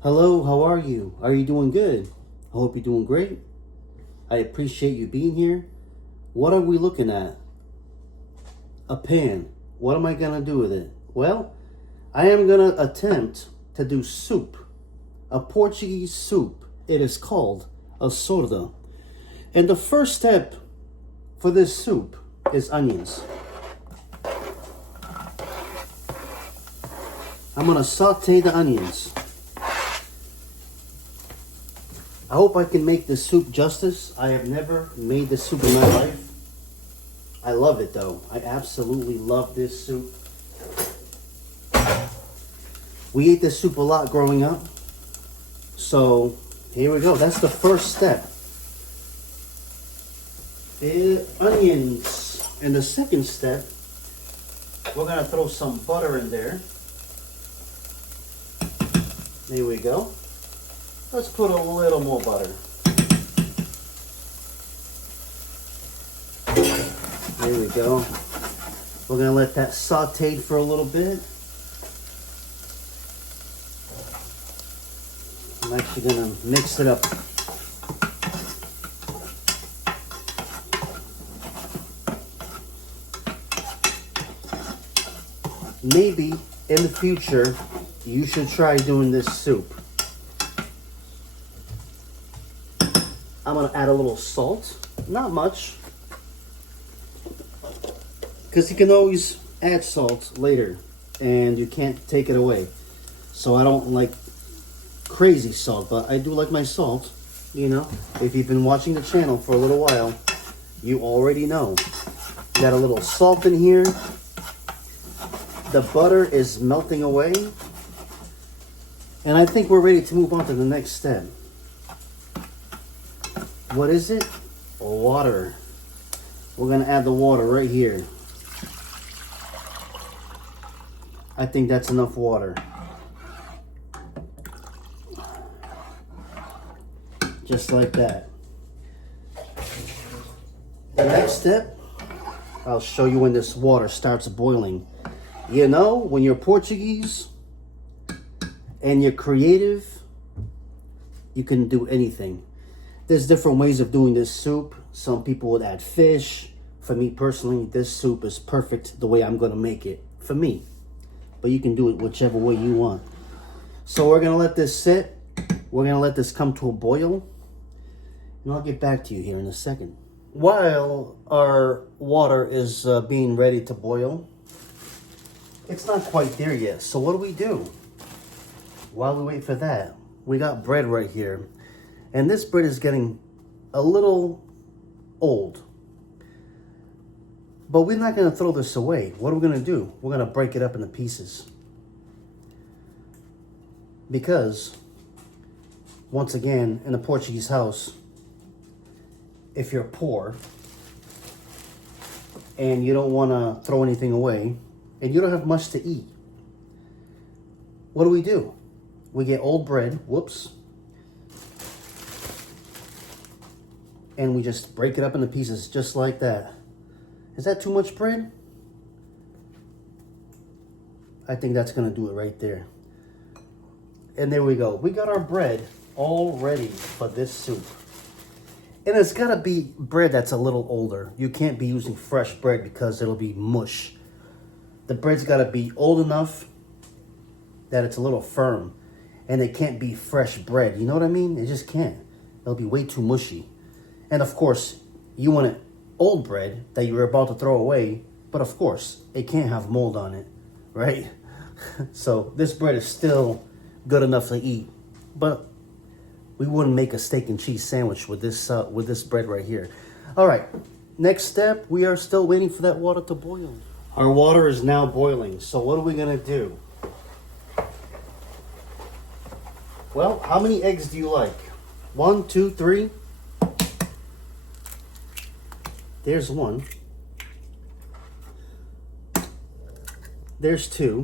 Hello, how are you? Are you doing good? I hope you're doing great. I appreciate you being here. What are we looking at? A pan. What am I gonna do with it? Well, I am gonna attempt to do soup. A Portuguese soup. It is called a sorda. And the first step for this soup is onions. I'm gonna saute the onions. I hope I can make this soup justice. I have never made this soup in my life. I love it though. I absolutely love this soup. We ate this soup a lot growing up. So here we go. That's the first step. The onions. And the second step, we're gonna throw some butter in there. There we go. Let's put a little more butter. There we go. We're gonna let that saute for a little bit. I'm actually gonna mix it up. Maybe in the future, you should try doing this soup. I'm gonna add a little salt, not much, because you can always add salt later and you can't take it away. So I don't like crazy salt, but I do like my salt. You know, if you've been watching the channel for a little while, you already know. Got a little salt in here. The butter is melting away. And I think we're ready to move on to the next step. What is it? Water. We're gonna add the water right here. I think that's enough water. Just like that. The next step, I'll show you when this water starts boiling. You know, when you're Portuguese and you're creative, you can do anything. There's different ways of doing this soup. Some people would add fish. For me personally, this soup is perfect the way I'm gonna make it, for me. But you can do it whichever way you want. So we're gonna let this sit. We're gonna let this come to a boil. And I'll get back to you here in a second. While our water is being ready to boil, it's not quite there yet. So what do? While we wait for that, we got bread right here. And this bread is getting a little old. But we're not going to throw this away. What are we going to do? We're going to break it up into pieces. Because, once again, in a Portuguese house, if you're poor and you don't want to throw anything away and you don't have much to eat, what do? We get old bread. Whoops. And we just break it up into pieces just like that. Is that too much bread? I think that's gonna do it right there. And there we go. We got our bread all ready for this soup. And it's gotta be bread that's a little older. You can't be using fresh bread because it'll be mush. The bread's gotta be old enough that it's a little firm. And it can't be fresh bread. You know what I mean? It just can't. It'll be way too mushy. And of course, you want it old bread that you were about to throw away, but of course, it can't have mold on it, right? So this bread is still good enough to eat, but we wouldn't make a steak and cheese sandwich with this bread right here. All right, next step, we are still waiting for that water to boil. Our water is now boiling, so what are we gonna do? Well, how many eggs do you like? 1, 2, 3? There's 1. There's 2.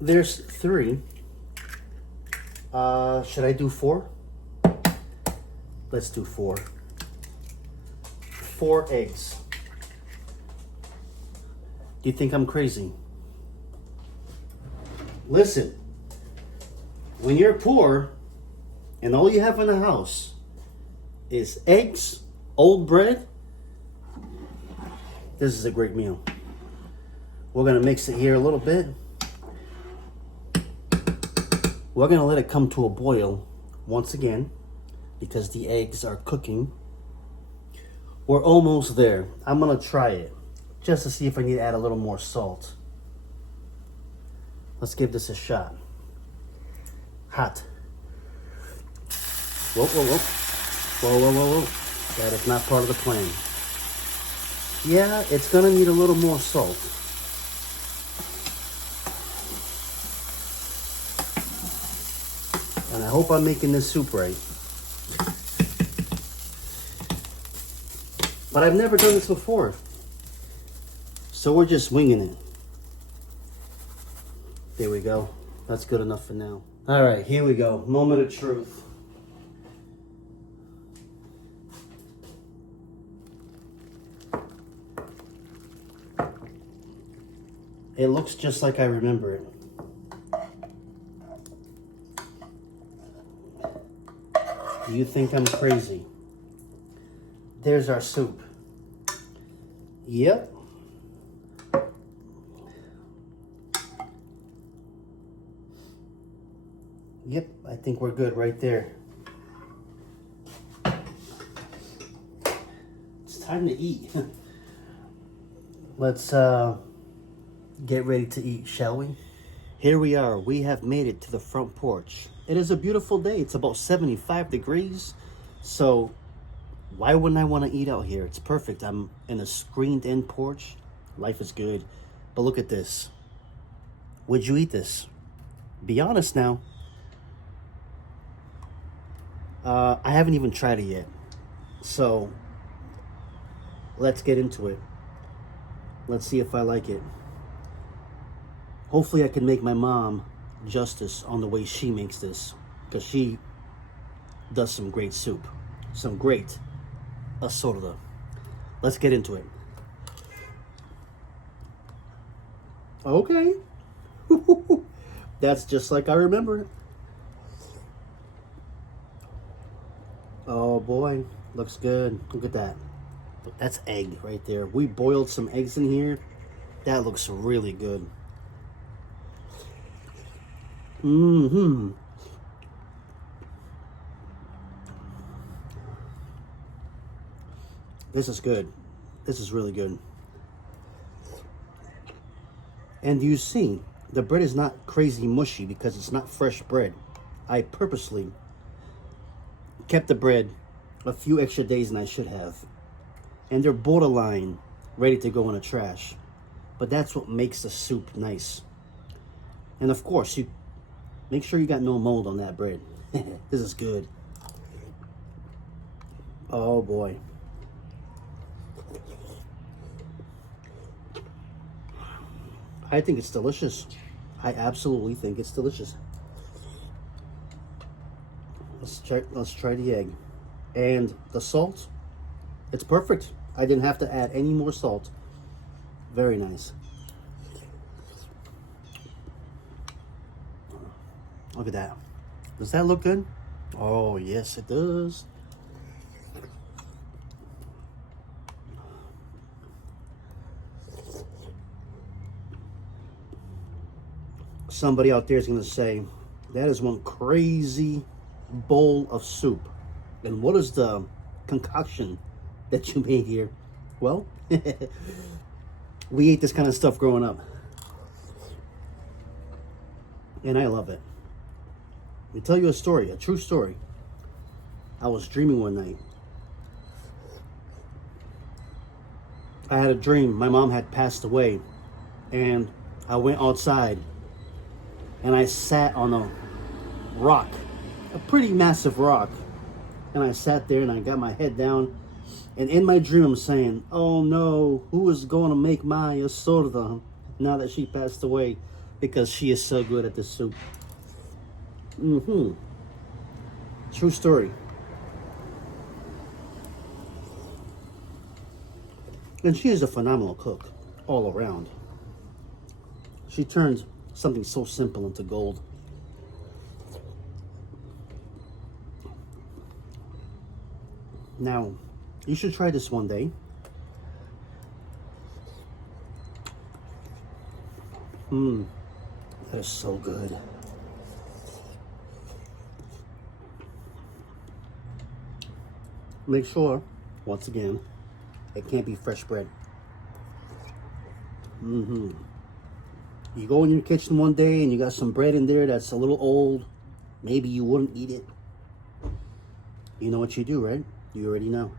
There's 3. Should I do 4? Let's do 4. 4 eggs. Do you think I'm crazy? Listen, when you're poor and all you have in the house is eggs, old bread, this is a great meal. We're gonna mix it here a little bit. We're gonna let it come to a boil once again because the eggs are cooking. We're almost there. I'm gonna try it just to see if I need to add a little more salt. Let's give this a shot. Hot. Whoa, whoa, whoa. Whoa, whoa, whoa, whoa. That is not part of the plan. Yeah, it's gonna need a little more salt. And I hope I'm making this soup right. But I've never done this before. So we're just winging it. There we go. That's good enough for now. All right, here we go. Moment of truth. It looks just like I remember it. Do you think I'm crazy? There's our soup. Yep. Yep, I think we're good right there. It's time to eat. Let's get ready to eat, shall we? Here we are. We have made it to the front porch. It is a beautiful day. It's about 75 degrees. So why wouldn't I want to eat out here? It's perfect. I'm in a screened-in porch. Life is good. But look at this. Would you eat this? Be honest now. I haven't even tried it yet. So let's get into it. Let's see if I like it. Hopefully I can make my mom justice on the way she makes this, because she does some great soup. Some great assorta. Let's get into it. Okay. That's just like I remember it. Oh boy, looks good. Look at that. That's egg right there. We boiled some eggs in here. That looks really good. Mm-hmm. This is good. This is really good. And you see, the bread is not crazy mushy because it's not fresh bread. I purposely kept the bread a few extra days than I should have. And they're borderline ready to go in the trash. But that's what makes the soup nice. And of course, you make sure you got no mold on that bread. This is good. Oh boy. I think it's delicious. I absolutely think it's delicious. Let's try the egg. And the salt, it's perfect. I didn't have to add any more salt. Very nice. Look at that. Does that look good? Oh, yes, it does. Somebody out there is going to say, that is one crazy bowl of soup. And what is the concoction that you made here? Well, we ate this kind of stuff growing up. And I love it. Let me tell you a story, a true story. I was dreaming one night. I had a dream. My mom had passed away. And I went outside. And I sat on a rock. A pretty massive rock. And I sat there and I got my head down. And in my dream I'm saying, oh no, who is going to make my assorta now that she passed away? Because she is so good at this soup. Mm-hmm. True story. And she is a phenomenal cook all around. She turned something so simple into gold. Now, you should try this one day. That is so good. Make sure, once again, it can't be fresh bread. You go in your kitchen one day and you got some bread in there that's a little old. Maybe you wouldn't eat it. You know what you do, right? You already know.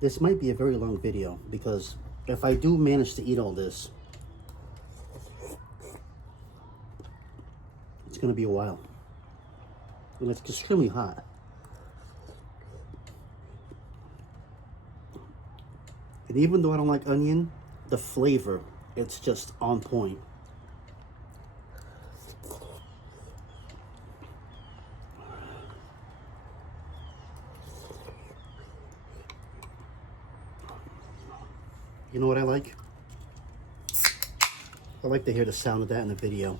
This might be a very long video because if I do manage to eat all this, it's going to be a while. And it's extremely hot. And even though I don't like onion, the flavor, it's just on point. You know what I like? I like to hear the sound of that in the video.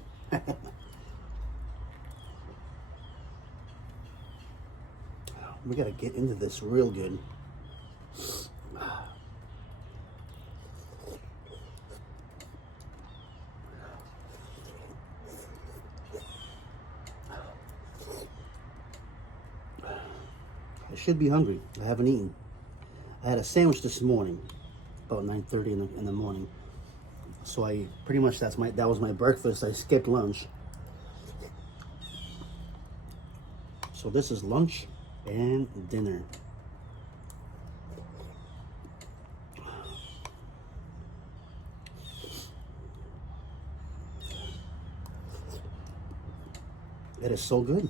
We gotta get into this real good. I should be hungry. I haven't eaten. I had a sandwich this morning, about 9:30 in the morning. So I pretty much that was my breakfast. I skipped lunch. So this is lunch and dinner. It is so good.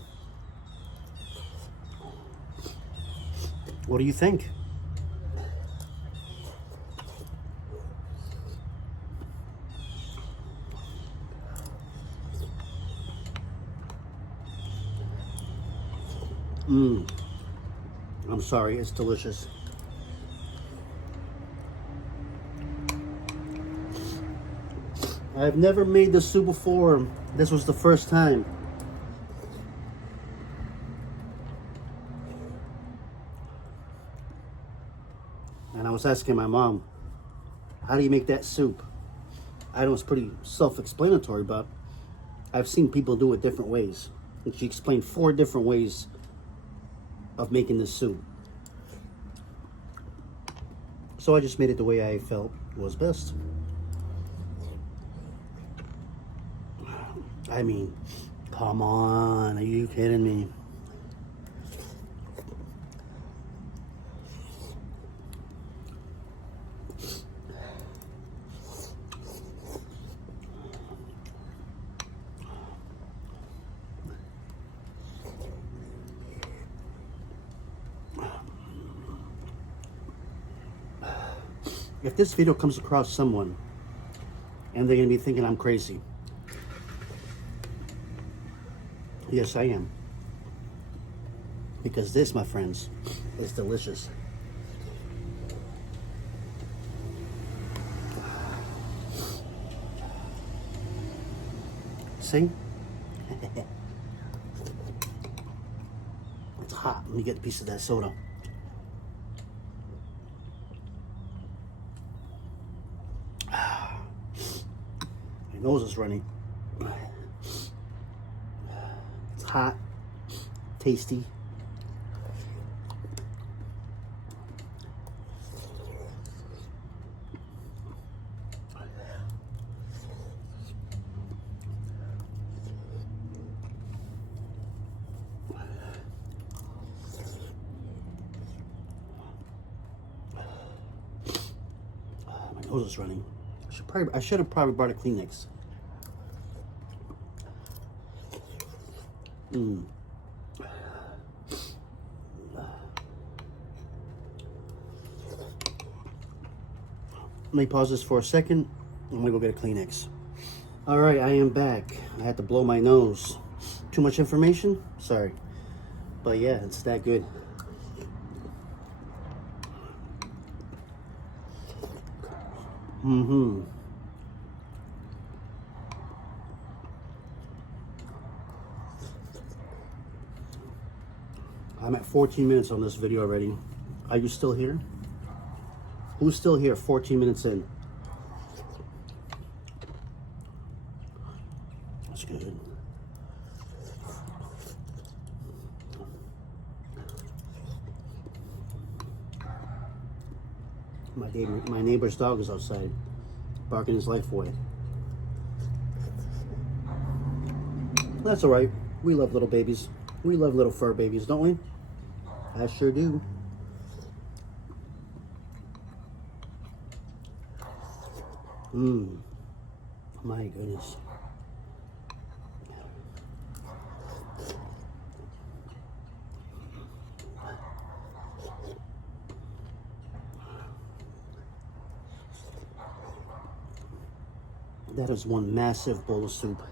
What do you think? I'm sorry, it's delicious. I've never made this soup before. This was the first time. And I was asking my mom, how do you make that soup? I know it's pretty self-explanatory, but I've seen people do it different ways. And she explained 4 different ways of making this soup. So I just made it the way I felt was best. I mean, come on, are you kidding me? If this video comes across someone and they're going to be thinking I'm crazy, yes, I am. Because this, my friends, is delicious. See? It's hot. Let me get a piece of that soda. My nose is running. It's hot, tasty. My nose is running. I should have probably brought a Kleenex. Let me pause this for a second. I'm gonna go get a Kleenex. All right, I am back. I had to blow my nose. Too much information? Sorry. But yeah, it's that good. Mm-hmm. I'm at 14 minutes on this video already. Are you still here? Who's still here 14 minutes in? That's good. My neighbor's dog is outside, barking his life away. That's all right. We love little babies. We love little fur babies, don't we? I sure do. My goodness. That is one massive bowl of soup.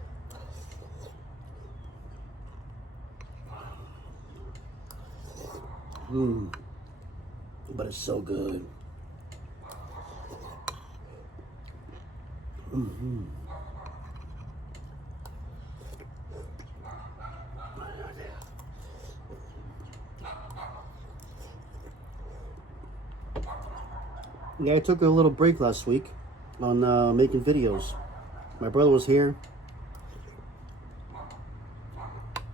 But it's so good. Yeah, I took a little break last week on making videos. My brother was here,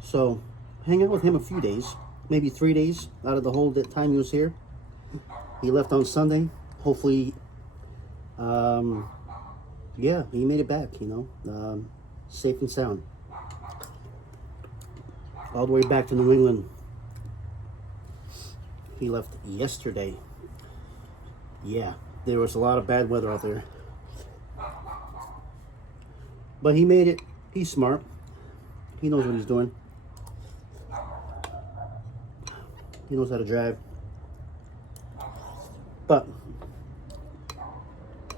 so hang out with him a few days, maybe 3 days out of the whole time he was here. He left on Sunday. Hopefully, yeah, he made it back, you know, safe and sound. All the way back to New England. He left yesterday. Yeah, there was a lot of bad weather out there. But he made it. He's smart. He knows what he's doing. He knows how to drive. But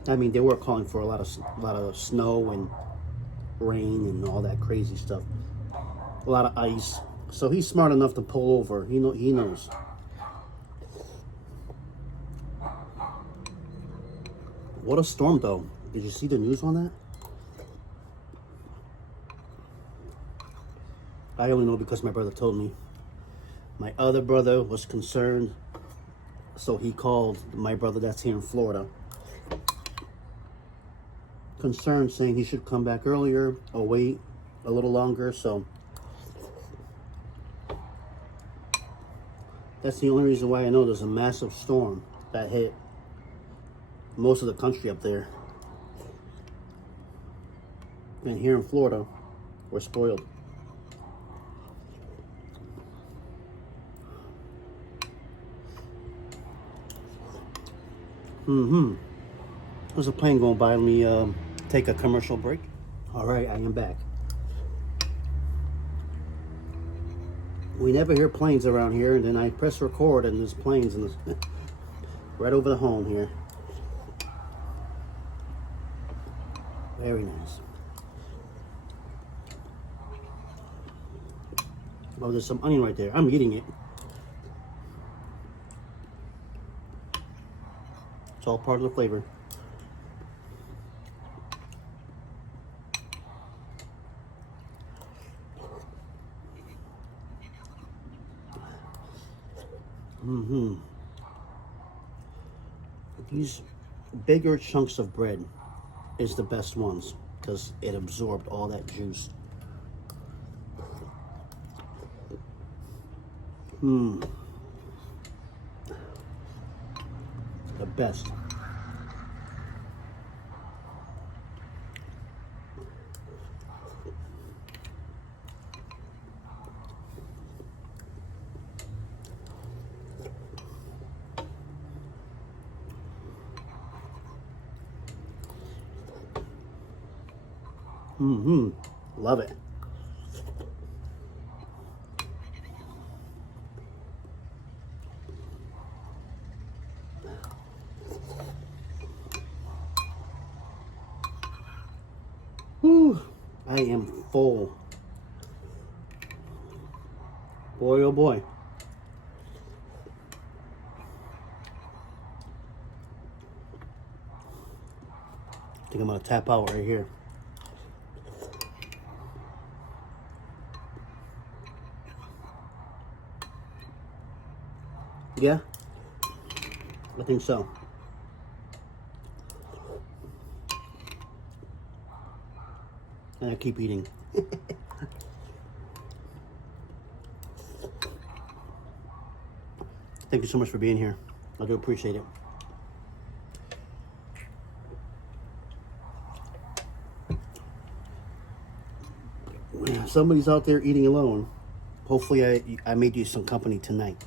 I mean, they were calling for a lot of snow and rain and all that crazy stuff. A lot of ice. So he's smart enough to pull over. He knows. What a storm, though. Did you see the news on that? I only know because my brother told me. My other brother was concerned, so he called my brother that's here in Florida. Concerned, saying he should come back earlier or wait a little longer, so that's the only reason why I know there's a massive storm that hit most of the country up there. And here in Florida, we're spoiled. There's a plane going by. Let me take a commercial break. All right, I am back. We never hear planes around here, and then I press record, and there's planes in this, right over the home here. Very nice. Oh, there's some onion right there. I'm eating it. It's all part of the flavor. These bigger chunks of bread is the best ones because it absorbed all that juice. The best. Love it. Whew, I am full. Boy, oh boy. think I'm gonna tap out right here. Yeah, I think so. And I keep eating. Thank you so much for being here. I do appreciate it. Somebody's out there eating alone. Hopefully I made you some company tonight.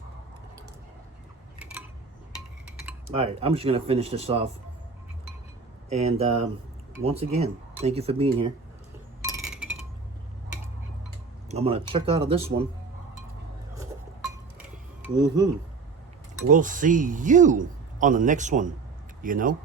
Alright, I'm just going to finish this off. And once again, thank you for being here. I'm going to check out of this one. We'll see you on the next one, you know.